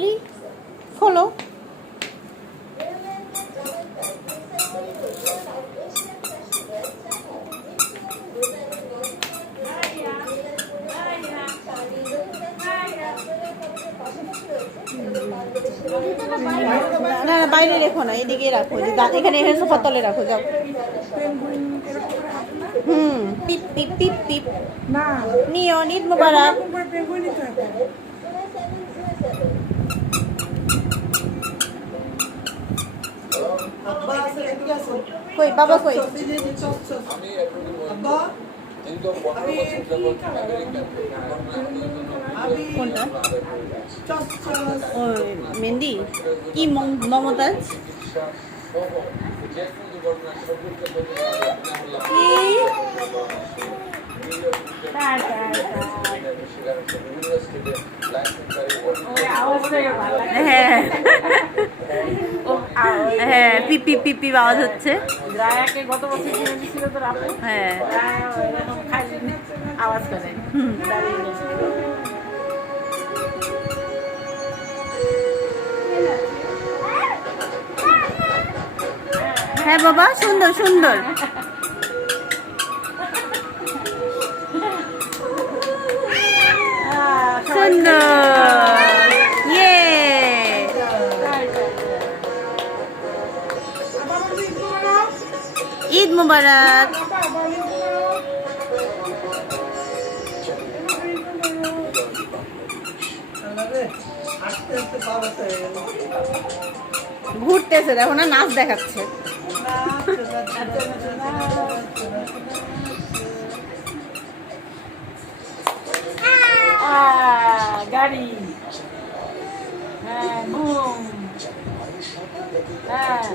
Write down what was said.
লি খোলো। না না বাইরে রেখো না, এদিকে রাখো, এখানে এখানে সোফার তলে রাখো, যাও। টিপ টিপ টিপ টিপ। না নিও, ঈদ মোবারক। কই বাবা কই? কোনটা? ও মেহেন্দি কি মমতাজ? হ্যাঁ হ্যাঁ, পিপি পিপি আওয়াজ হচ্ছে। গত বছর কিনে দিয়েছিল তোর আপু। হ্যাঁ আওয়াজ করে। হ্যাঁ বাবা, সুন্দর সুন্দর। সুন্দর, ইয়ে। ঈদ মুবারক। ঘুরতেছে, দেখো না, নাচ দেখাচ্ছে। গাড়ি, হ্যাঁ ঘুম, হ্যাঁ